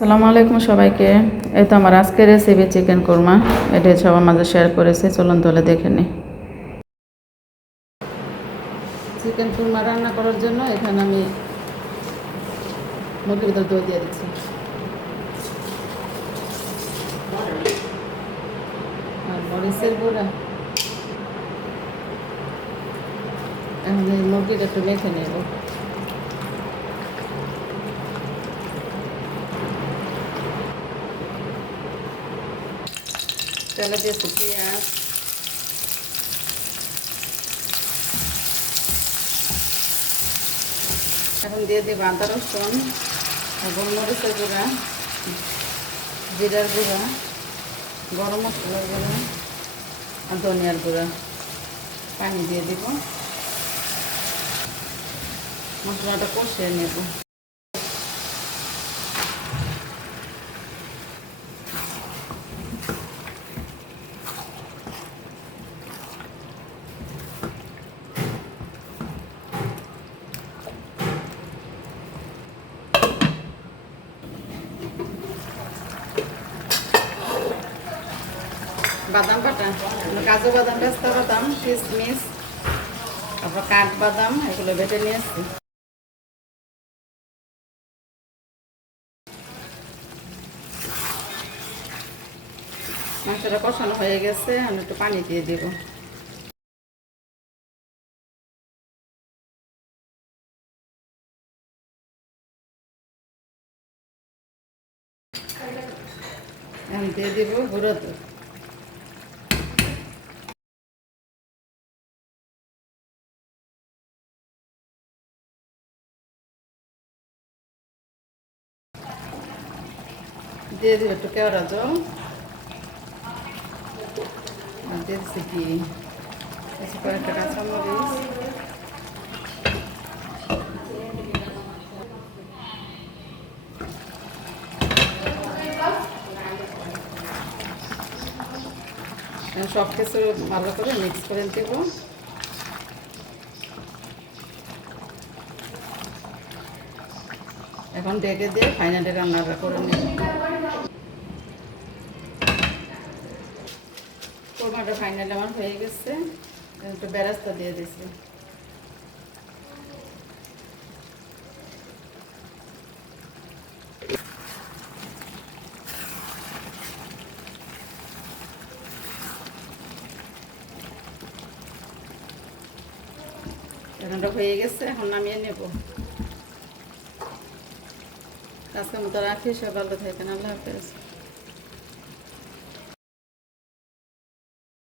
আসসালামু আলাইকুম সবাইকে। এই তো আমার আজকের রেসিপি চিকেন কোরমা। এটা সবার মাঝে শেয়ার করেছি, চলুন তাহলে দেখে নিই। চিকেন কোরমা রান্না করার জন্য এখানে আমি মুরগির ভিতর দই দিয়ে দিচ্ছি আর মরিচের গুঁড়া। এখন এই মুরগিটা একটু মেখে নেব। তেলে দিয়েছি পেঁয়াজ, এখন দিয়ে দেবো আদা রসুন, গোলমরিচের গুঁড়া, জিরার গুঁড়া, গরম মশলার গুঁড়া আর ধনিয়ার গুঁড়া। পানি দিয়ে দিব, মশলাটা কষিয়ে নেব। বাদাম বাটা, কাজু বাদাম, পেস্তা বাদাম, কিশমিশ, তারপর কাঠবাদাম, এগুলো বেটে নিয়ে আসছি। মাংসটা কষানো হয়ে গেছে, আমি একটু পানি দিয়ে দেব। আমি দিয়ে দিব গুঁড়ো দুধ। দিয়ে দিব একটু কেওড়া জল, আর দিয়ে দিচ্ছি কি কয়েকটা কাঁচামরিচ, সব কিছু ভালো করে মিক্স করে দেব। এখন ঢেকে দিয়ে ফাইনালি রান্নাটা করে নেব। কোরমাটা ফাইনালি আমার হয়ে গেছে, একটু বেরেস্তা দিয়ে দিচ্ছি। এখানটা হয়ে গেছে, এখন নামিয়ে নেব। আজকের মতো রাখি, সকালে থাকেন, আল্লাহ হাফেজ।